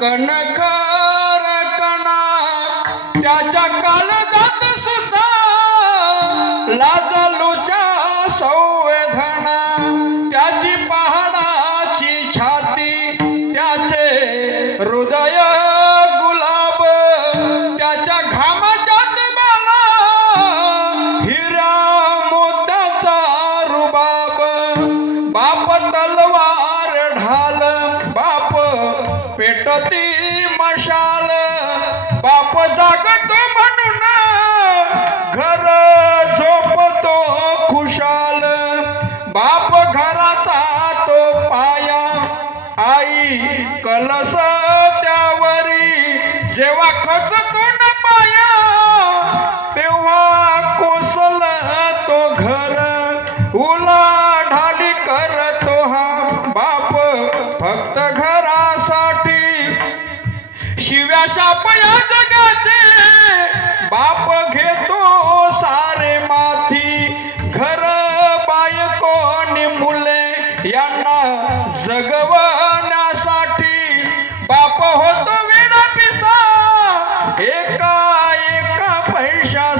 कणखर कणा त्याच्या काळजात सुद्धा लाजलूच्या संवेदना त्याची पहाडाची छाती त्याचे हृदय गुलाब त्याच्या घामाच्यात बाला हिरा मोत्याचा रुबाब बाप तलवार ढाल बाप पेटती मशाल बाप जागतो म्हणून घर झोपतो खुशाल बाप घराचा तो पाया आई कलस त्यावरी जेव्हा खचतो न पाया तेव्हा कोसल तो घर उलाढाली करतो हा बाप फक्त घरासाठी शिव्या शाप या जगाचे बाप घेतो सारे माथी घर बायको आणि मुले यांना जगवण्यासाठी बाप होतो वेडा पिसा एका एका पैशासाठी